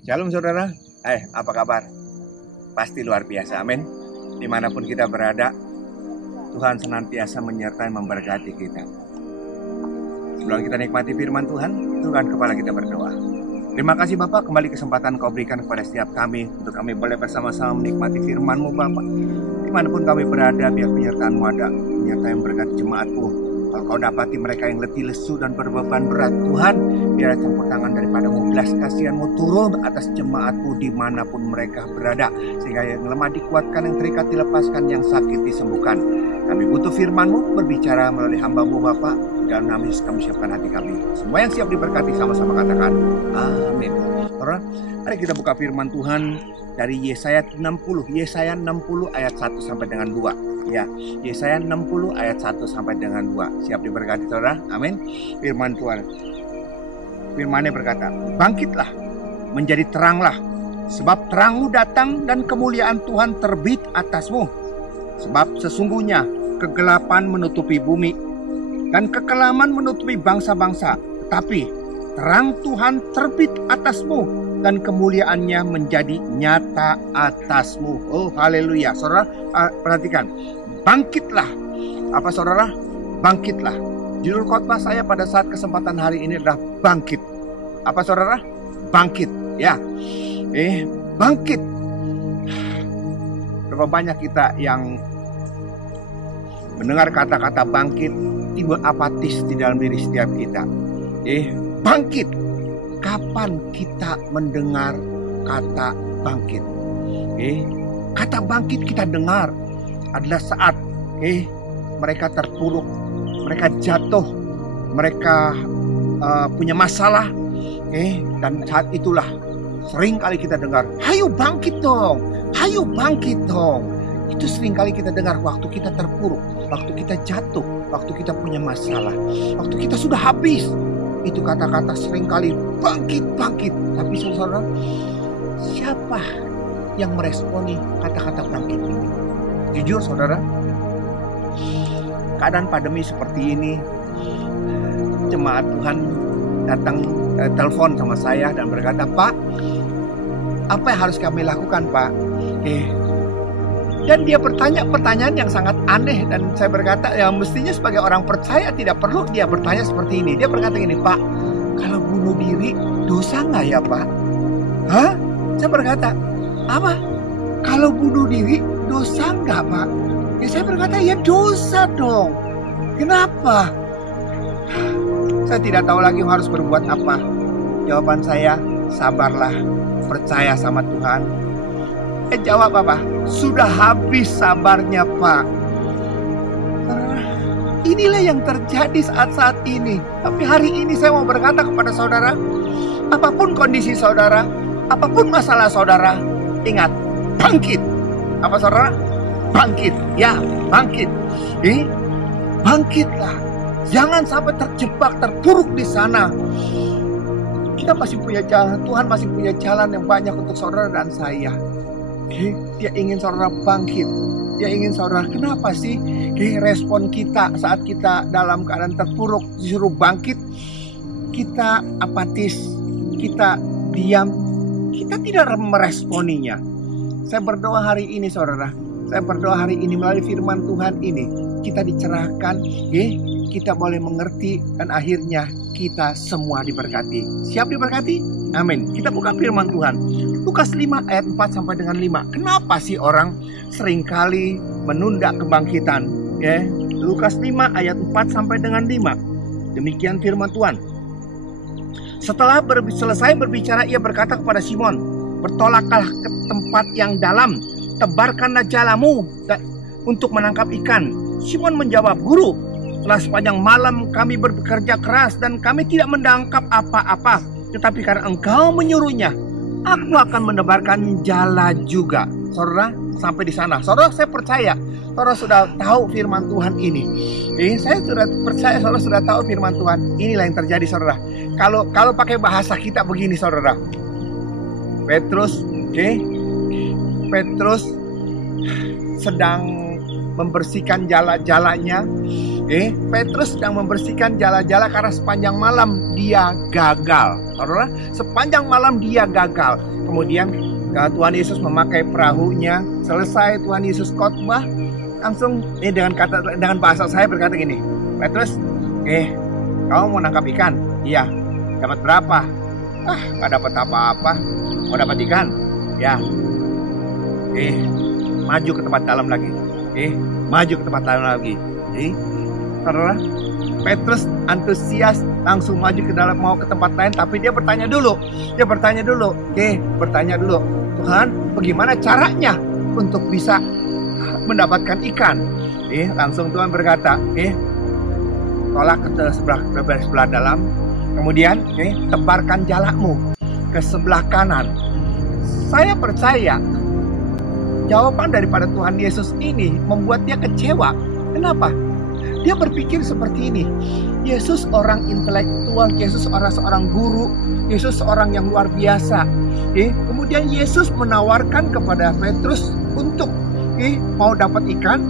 Shalom saudara, apa kabar? Pasti luar biasa, amin. Dimanapun kita berada, Tuhan senantiasa menyertai memberkati kita. Sebelum kita nikmati firman Tuhan, tundukkan kepala kita berdoa. Terima kasih Bapak, kembali kesempatan Kau berikan kepada setiap kami, untuk kami boleh bersama-sama menikmati firman-Mu Bapak. Dimanapun kami berada, biar penyertaan-Mu ada, menyertai memberkati jemaat-Mu. Kalau Kau dapati mereka yang letih, lesu, dan berbeban berat, Tuhan, biar campur tangan daripada-Mu, belas kasihan-Mu turun atas jemaat-Mu dimanapun mereka berada. Sehingga yang lemah dikuatkan, yang terikat dilepaskan, yang sakit disembuhkan. Kami butuh firman-Mu berbicara melalui hamba-Mu Bapak. Dalam nama Yesus kami siapkan hati kami. Semua yang siap diberkati sama-sama katakan amin. Saudara, mari kita buka firman Tuhan dari Yesaya 60. Yesaya 60 ayat 1 sampai dengan 2. Ya, Yesaya 60 ayat 1 sampai dengan 2. Siap diberkati saudara? Amin. Firman Tuhan. Firman-Nya berkata, "Bangkitlah, menjadi teranglah, sebab terangmu datang dan kemuliaan Tuhan terbit atasmu. Sebab sesungguhnya kegelapan menutupi bumi dan kekelaman menutupi bangsa-bangsa, tetapi terang Tuhan terbit atasmu dan kemuliaannya menjadi nyata atasmu." Oh, haleluya. Saudara, perhatikan. Bangkitlah. Apa saudara? Bangkitlah. Judul khotbah saya pada saat kesempatan hari ini adalah bangkit. Apa saudara? Bangkit. Ya. Bangkit. Berapa banyak kita yang mendengar kata-kata bangkit timbul apatis di dalam diri setiap kita. Bangkit. Kapan kita mendengar kata bangkit? Kata bangkit kita dengar adalah saat mereka terpuruk, mereka jatuh, mereka punya masalah, dan saat itulah sering kali kita dengar, "Hayo bangkit dong, hayo bangkit dong." Itu sering kali kita dengar waktu kita terpuruk, waktu kita jatuh, waktu kita punya masalah, waktu kita sudah habis. Itu kata-kata sering kali bangkit, bangkit. Tapi saudara, siapa yang meresponi kata-kata bangkit ini? Jujur saudara, keadaan pandemi seperti ini, jemaat Tuhan datang telepon sama saya dan berkata, "Pak, apa yang harus kami lakukan Pak?" Dan dia bertanya pertanyaan yang sangat aneh. Dan saya berkata, ya mestinya sebagai orang percaya tidak perlu dia bertanya seperti ini. Dia berkata gini, "Pak, kalau bunuh diri dosa nggak ya Pak?" Hah? Saya berkata, "Apa? Kalau bunuh diri dosa nggak Pak?" Ya saya berkata, "Ya dosa dong. Kenapa?" Saya tidak tahu lagi harus berbuat apa. Jawaban saya, sabarlah, percaya sama Tuhan. Jawab apa? "Sudah habis sabarnya Pak." Inilah yang terjadi saat-saat ini. Tapi hari ini saya mau berkata kepada saudara, apapun kondisi saudara, apapun masalah saudara, ingat, bangkit. Apa saudara? Bangkit. Ya, bangkit. Bangkitlah. Jangan sampai terjebak, terpuruk di sana. Kita masih punya jalan. Tuhan masih punya jalan yang banyak untuk saudara dan saya. Dia ingin saudara bangkit. Dia ingin saudara, kenapa sih respon kita saat kita dalam keadaan terpuruk disuruh bangkit, kita apatis, kita diam, kita tidak meresponinya. Saya berdoa hari ini saudara, saya berdoa hari ini melalui firman Tuhan ini, kita dicerahkan, kita boleh mengerti, dan akhirnya kita semua diberkati. Siap diberkati? Amin. Kita buka firman Tuhan. Lukas 5 ayat 4 sampai dengan 5. Kenapa sih orang seringkali menunda kebangkitan? Lukas 5 ayat 4 sampai dengan 5. Demikian firman Tuhan. Setelah selesai berbicara, ia berkata kepada Simon, "Bertolaklah ke tempat yang dalam, tebarkanlah jalamu untuk menangkap ikan." Simon menjawab, "Guru, setelah sepanjang malam kami bekerja keras dan kami tidak menangkap apa-apa. Tetapi karena Engkau menyuruhnya, aku akan menebarkan jala juga." Saudara, sampai di sana. Saudara, saya percaya saudara sudah tahu firman Tuhan ini. Saya sudah percaya saudara sudah tahu firman Tuhan. Inilah yang terjadi saudara. Kalau pakai bahasa kita begini saudara. Petrus sedang membersihkan jala-jalanya. Petrus sedang membersihkan jala-jala karena sepanjang malam dia gagal. Saudara, sepanjang malam dia gagal. Kemudian Tuhan Yesus memakai perahunya. Selesai Tuhan Yesus khotbah, langsung dengan bahasa saya berkata gini, Petrus, kamu mau nangkap ikan? Iya. Dapat berapa? Nggak dapat apa-apa. Mau dapat ikan? Ya. Maju ke tempat dalam lagi. Maju ke tempat dalam lagi. Saudara, Petrus antusias langsung maju ke dalam, mau ke tempat lain, tapi dia bertanya dulu. Bertanya dulu. Tuhan, bagaimana caranya untuk bisa mendapatkan ikan? Langsung Tuhan berkata, tolak ke sebelah dalam, kemudian tebarkan jalakmu ke sebelah kanan. Saya percaya jawaban daripada Tuhan Yesus ini membuat dia kecewa. Kenapa? Dia berpikir seperti ini. Yesus orang intelektual, Yesus seorang guru, Yesus seorang yang luar biasa. Kemudian Yesus menawarkan kepada Petrus untuk mau dapat ikan,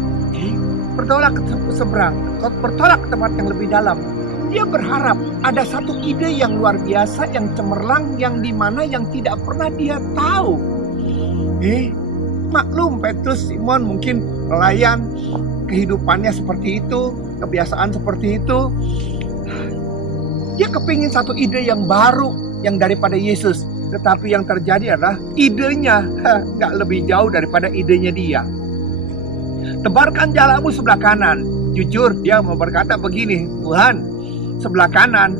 bertolak ke seberang, bertolak ke tempat yang lebih dalam. Dia berharap ada satu ide yang luar biasa, yang cemerlang, yang dimana yang tidak pernah dia tahu. Maklum Petrus, Simon mungkin pelayan, kehidupannya seperti itu, kebiasaan seperti itu. Dia kepingin satu ide yang baru, yang daripada Yesus. Tetapi yang terjadi adalah idenya nggak lebih jauh daripada idenya dia. Tebarkan jalakmu sebelah kanan. Jujur dia mau berkata begini, Tuhan, sebelah kanan,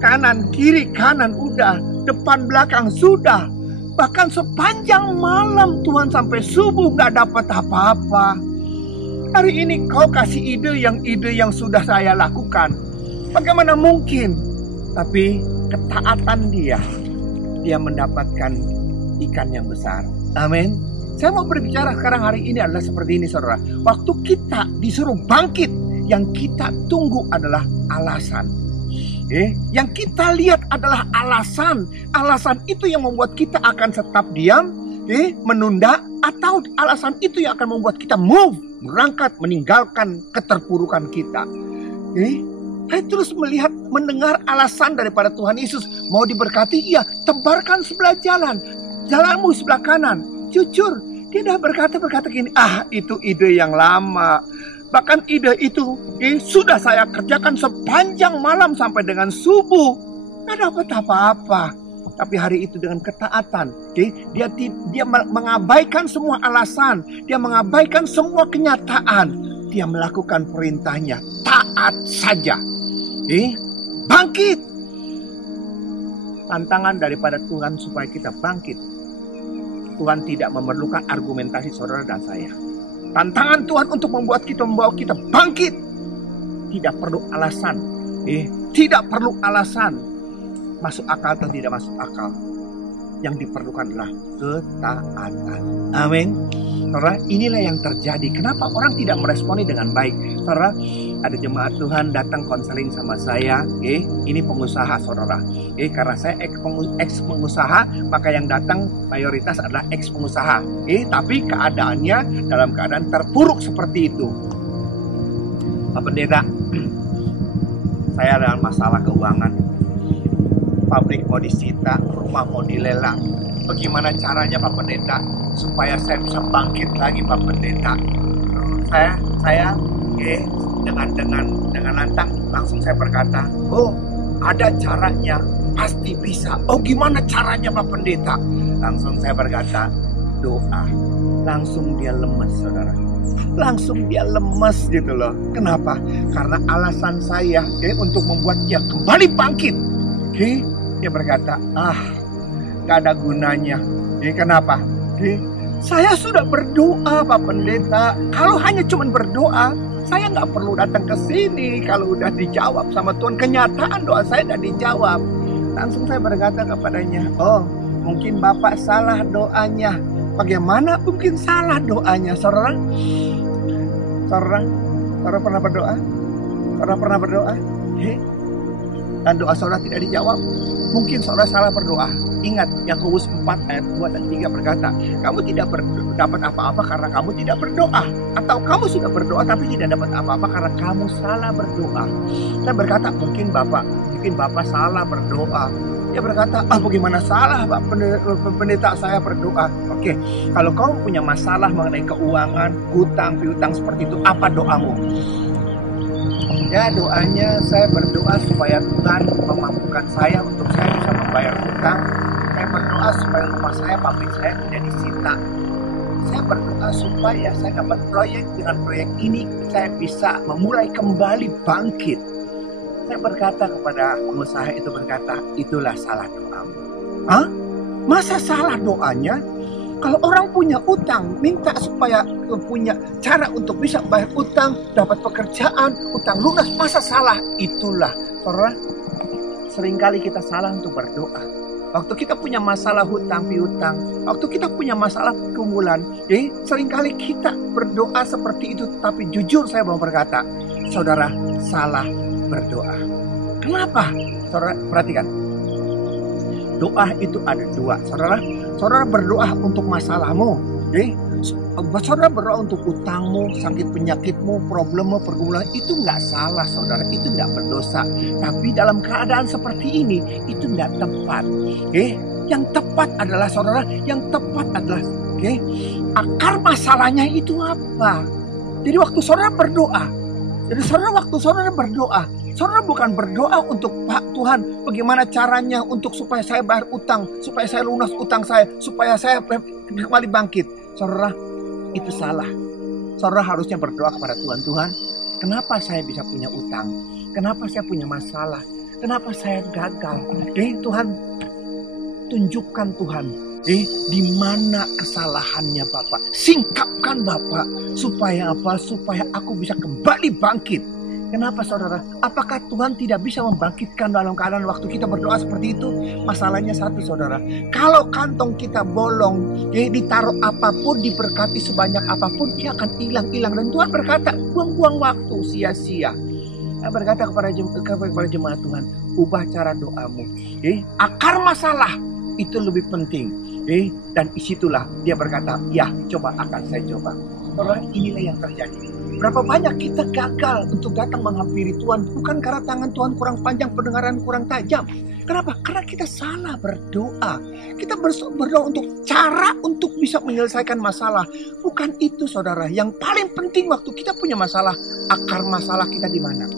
kanan, kiri, kanan udah, depan, belakang sudah. Bahkan sepanjang malam Tuhan sampai subuh nggak dapat apa-apa. Hari ini kau kasih ide yang sudah saya lakukan. Bagaimana mungkin? Tapi ketaatan dia mendapatkan ikan yang besar. Amin. Saya mau berbicara sekarang hari ini adalah seperti ini, saudara. Waktu kita disuruh bangkit, yang kita tunggu adalah alasan. Yang kita lihat adalah alasan. Alasan itu yang membuat kita akan tetap diam, menunda, atau alasan itu yang akan membuat kita move, berangkat, meninggalkan keterpurukan kita. Petrus mendengar alasan daripada Tuhan Yesus. Mau diberkati? Iya, tebarkan sebelah jalanmu sebelah kanan. Jujur, dia dah berkata gini, itu ide yang lama. Bahkan ide itu sudah saya kerjakan sepanjang malam sampai dengan subuh. Nggak dapat apa-apa. Tapi hari itu dengan ketaatan, dia mengabaikan semua alasan. Dia mengabaikan semua kenyataan. Dia melakukan perintahnya. Taat saja. Bangkit. Tantangan daripada Tuhan supaya kita bangkit. Tuhan tidak memerlukan argumentasi saudara dan saya. Tantangan Tuhan untuk membawa kita bangkit. Tidak perlu alasan. Tidak perlu alasan. Masuk akal atau tidak masuk akal. Yang diperlukan adalah ketaatan. Amin. Saudara, inilah yang terjadi. Kenapa orang tidak meresponi dengan baik? Saudara, ada jemaat Tuhan datang konseling sama saya. Ini pengusaha, saudara. Karena saya ex pengusaha, maka yang datang mayoritas adalah ex pengusaha. Tapi keadaannya dalam keadaan terpuruk seperti itu. Pak Pendeta, saya dalam masalah keuangan. Pabrik mau disita, rumah mau dilelang. Bagaimana caranya Pak Pendeta supaya saya bisa bangkit lagi, Pak Pendeta? Saya dengan lantang langsung saya berkata, ada caranya, pasti bisa. Gimana caranya Pak Pendeta? Langsung saya berkata, doa. Langsung dia lemes, saudara. Langsung dia lemes gitu loh. Kenapa? Karena alasan saya untuk membuat dia kembali bangkit. Dia berkata, gak ada gunanya. Kenapa? Saya sudah berdoa, Pak Pendeta. Kalau hanya cuma berdoa, saya nggak perlu datang ke sini. Kalau udah dijawab sama Tuhan, kenyataan doa saya udah dijawab. Langsung saya berkata kepadanya, mungkin Bapak salah doanya. Bagaimana mungkin salah doanya, saudara? Saudara pernah berdoa? Saudara pernah berdoa? Dan doa saudara tidak dijawab? Mungkin saudara salah berdoa. Ingat, Yakobus 4 ayat 2 dan 3 berkata, kamu tidak dapat apa-apa karena kamu tidak berdoa. Atau kamu sudah berdoa tapi tidak dapat apa-apa karena kamu salah berdoa. Saya berkata, mungkin Bapak salah berdoa. Dia berkata, bagaimana salah Pak pendeta saya berdoa. Oke, kalau kau punya masalah mengenai keuangan, hutang, piutang seperti itu, apa doamu? Ya, doanya saya berdoa supaya Tuhan memampukan saya untuk saya bisa membayar hutang. Saya berdoa supaya rumah saya, pabrik saya tidak disita. Saya berdoa supaya saya dapat proyek, dengan proyek ini saya bisa memulai kembali bangkit. Saya berkata kepada pengusaha itu, berkata, itulah salah doamu. Hah? Masa salah doanya? Kalau orang punya utang, minta supaya punya cara untuk bisa bayar utang, dapat pekerjaan, utang lunas, masa salah? Itulah, saudara, seringkali kita salah untuk berdoa. Waktu kita punya masalah hutang piutang, waktu kita punya masalah kumulan, seringkali kita berdoa seperti itu. Tapi jujur saya mau berkata, saudara, salah berdoa. Kenapa? Saudara, perhatikan. Doa itu ada dua, saudara. Saudara berdoa untuk masalahmu, saudara berdoa untuk utangmu, sakit penyakitmu, problemmu, pergumulan, itu nggak salah, saudara. Itu nggak berdosa. Tapi dalam keadaan seperti ini, itu nggak tepat. Yang tepat adalah, saudara, yang tepat adalah, akar masalahnya itu apa? Jadi waktu saudara berdoa, saudara bukan berdoa untuk Pak Tuhan, bagaimana caranya untuk supaya saya bayar utang, supaya saya lunas utang saya, supaya saya kembali bangkit. Saudara, itu salah. Saudara harusnya berdoa kepada Tuhan, Tuhan, kenapa saya bisa punya utang? Kenapa saya punya masalah? Kenapa saya gagal? Tuhan, tunjukkan Tuhan, di mana kesalahannya Bapak. Singkapkan Bapak, supaya apa? Supaya aku bisa kembali bangkit. Kenapa saudara? Apakah Tuhan tidak bisa membangkitkan dalam keadaan waktu kita berdoa seperti itu? Masalahnya satu, saudara. Kalau kantong kita bolong, ditaruh apapun, diberkati sebanyak apapun, dia akan hilang-hilang. Dan Tuhan berkata, buang-buang waktu, sia-sia. Saya berkata kepada jemaat Tuhan, ubah cara doamu. Akar masalah itu lebih penting. Dan disitulah dia berkata, ya coba akan saya coba. Saudara, inilah yang terjadi. Berapa banyak kita gagal untuk datang menghampiri Tuhan, bukan karena tangan Tuhan kurang panjang, pendengaran kurang tajam. Kenapa? Karena kita salah berdoa. Kita berdoa untuk cara untuk bisa menyelesaikan masalah. Bukan itu, saudara. Yang paling penting waktu kita punya masalah, akar masalah kita di mana.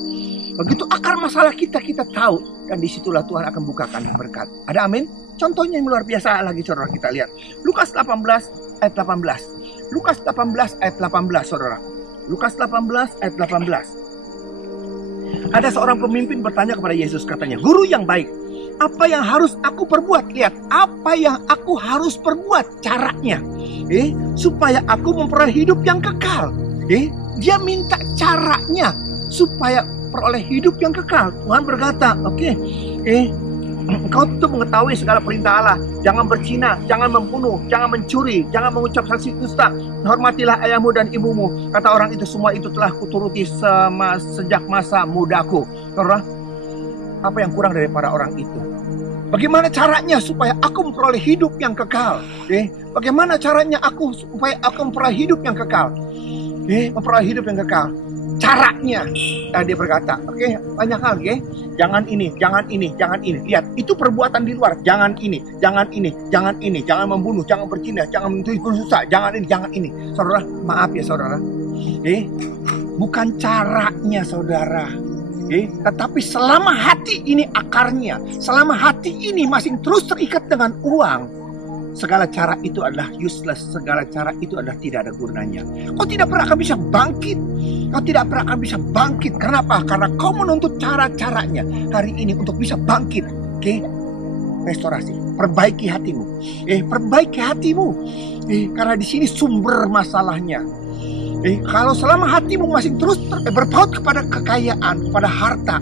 Begitu akar masalah kita tahu, dan disitulah Tuhan akan bukakan berkat. Ada amin? Contohnya yang luar biasa lagi, saudara, kita lihat. Lukas 18 ayat 18. Lukas 18 ayat 18, saudara. Lukas 18 ayat 18. Ada seorang pemimpin bertanya kepada Yesus, katanya, Guru yang baik, apa yang harus aku perbuat? Lihat, apa yang aku harus perbuat caranya, supaya aku memperoleh hidup yang kekal. Dia minta caranya supaya peroleh hidup yang kekal. Tuhan berkata, engkau tentu mengetahui segala perintah Allah. Jangan berzina, jangan membunuh, jangan mencuri, jangan mengucap saksi dusta. Hormatilah ayahmu dan ibumu. Kata orang itu, semua itu telah kuturuti sejak masa mudaku. Saudara, apa yang kurang dari para orang itu? Bagaimana caranya supaya aku memperoleh hidup yang kekal? Bagaimana caranya supaya aku memperoleh hidup yang kekal? Memperoleh hidup yang kekal. Caranya, dia berkata, banyak hal, jangan ini, jangan ini, jangan ini. Lihat, itu perbuatan di luar. Jangan ini, jangan ini, jangan ini, jangan membunuh, jangan berzina, jangan mencuri susah, jangan ini, jangan ini. Saudara, maaf ya saudara, bukan caranya saudara, tetapi selama hati ini akarnya, selama hati ini masih terus terikat dengan uang, segala cara itu adalah useless. Segala cara itu adalah tidak ada gunanya. Kau tidak pernah akan bisa bangkit. Kau tidak pernah akan bisa bangkit. Kenapa? Karena kau menuntut cara-caranya hari ini untuk bisa bangkit. Restorasi. Perbaiki hatimu. Perbaiki hatimu. Karena di sini sumber masalahnya. Kalau selama hatimu masih terus berpaut kepada kekayaan, kepada harta,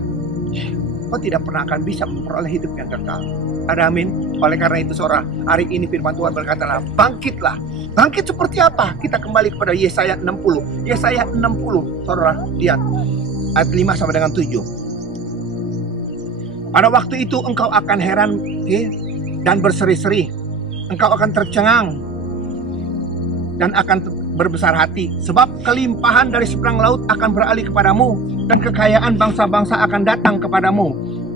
kau tidak pernah akan bisa memperoleh hidup yang kekal. Ada amin? Oleh karena itu saudara, hari ini firman Tuhan berkata, bangkitlah. Bangkit seperti apa? Kita kembali kepada Yesaya 60. Yesaya 60, saudara, lihat. Ayat 5 sampai dengan 7. Pada waktu itu engkau akan heran dan berseri-seri. Engkau akan tercengang dan akan berbesar hati. Sebab kelimpahan dari seberang laut akan beralih kepadamu, dan kekayaan bangsa-bangsa akan datang kepadamu.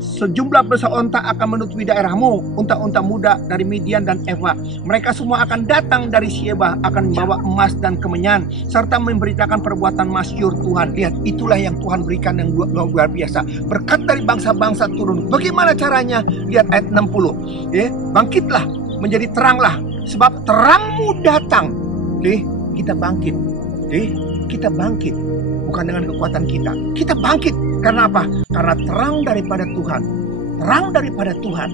Sejumlah besar onta akan menutupi daerahmu, unta-unta muda dari Midian dan Eva. Mereka semua akan datang dari Sheba, akan membawa emas dan kemenyan, serta memberitakan perbuatan masyhur Tuhan. Lihat, itulah yang Tuhan berikan yang luar biasa. Berkat dari bangsa-bangsa turun. Bagaimana caranya? Lihat ayat 60. Bangkitlah, menjadi teranglah, sebab terangmu datang. Kita bangkit. Kita bangkit. Bukan dengan kekuatan kita. Kita bangkit. Karena apa? Karena terang daripada Tuhan. Terang daripada Tuhan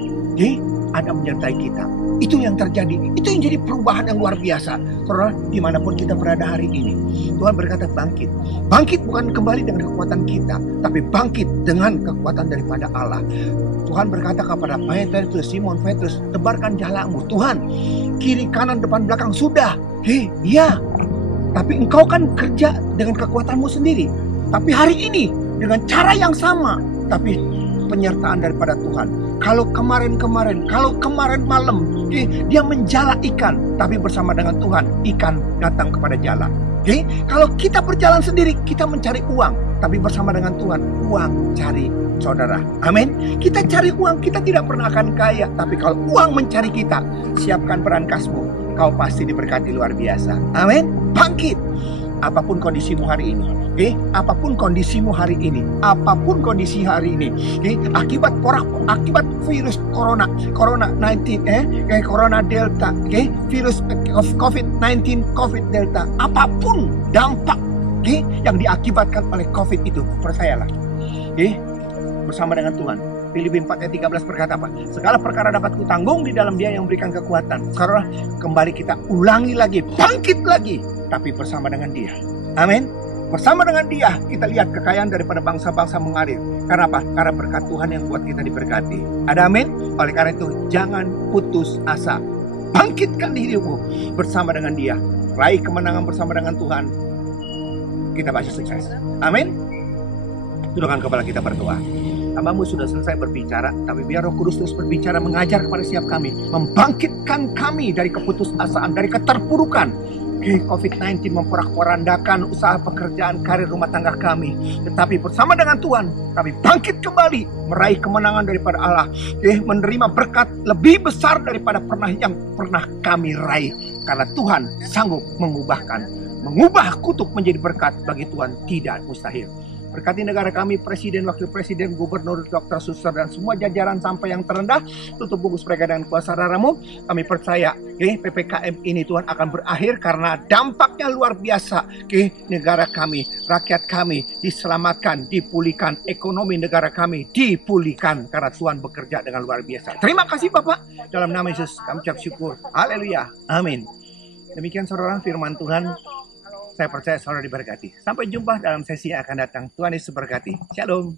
ada menyertai kita. Itu yang terjadi. Itu yang jadi perubahan yang luar biasa. Saudara, dimanapun kita berada hari ini, Tuhan berkata bangkit. Bangkit bukan kembali dengan kekuatan kita, tapi bangkit dengan kekuatan daripada Allah. Tuhan berkata kepada Petrus, Simon Petrus, tebarkan jalamu. Tuhan, kiri kanan depan belakang sudah. Iya. Tapi engkau kan kerja dengan kekuatanmu sendiri. Tapi hari ini dengan cara yang sama, tapi penyertaan daripada Tuhan. Kalau kemarin malam, dia menjala ikan, tapi bersama dengan Tuhan, ikan datang kepada jala. Kalau kita berjalan sendiri, kita mencari uang, tapi bersama dengan Tuhan, uang cari saudara. Amin. Kita cari uang, kita tidak pernah akan kaya, tapi kalau uang mencari kita, siapkan berangkasmu, kau pasti diberkati luar biasa. Amin. Bangkit. Apapun kondisimu hari ini, apapun kondisimu hari ini, apapun kondisi hari ini, akibat virus corona-19, corona delta, virus COVID-19, COVID delta, apapun dampak yang diakibatkan oleh COVID itu, percayalah, bersama dengan Tuhan. Filipi 4 ayat 13 berkata apa? Segala perkara dapat kutanggung di dalam Dia yang memberikan kekuatan. Saudara, kembali kita ulangi lagi, bangkit lagi, tapi bersama dengan Dia. Amin. Bersama dengan Dia, kita lihat kekayaan daripada bangsa-bangsa mengalir. Karena apa? Karena berkat Tuhan yang buat kita diberkati. Ada amin? Oleh karena itu, jangan putus asa. Bangkitkan dirimu bersama dengan Dia. Raih kemenangan bersama dengan Tuhan. Kita pasti sukses. Amin. Tundukkan kepala kita berdoa. Hambamu sudah selesai berbicara, tapi biar Roh Kudus terus berbicara, mengajar kepada setiap kami, membangkitkan kami dari keputusasaan, dari keterpurukan. COVID-19 memporak-porandakan usaha pekerjaan, karir, rumah tangga kami. Tetapi bersama dengan Tuhan, kami bangkit kembali, meraih kemenangan daripada Allah. Menerima berkat lebih besar daripada yang pernah kami raih. Karena Tuhan sanggup mengubah kutuk menjadi berkat. Bagi Tuhan tidak mustahil. Berkati negara kami, presiden, wakil presiden, gubernur, dokter, suster, dan semua jajaran sampai yang terendah. Tutup bungkus mereka dengan kuasa darah-Mu. Kami percaya PPKM ini Tuhan akan berakhir karena dampaknya luar biasa. Negara kami, rakyat kami diselamatkan, dipulihkan. Ekonomi negara kami dipulihkan karena Tuhan bekerja dengan luar biasa. Terima kasih Bapak. Dalam nama Yesus kami ucap syukur. Haleluya. Amin. Demikian saudara firman Tuhan. Saya percaya saudara diberkati. Sampai jumpa dalam sesi yang akan datang. Tuhan Yesus berkati. Shalom.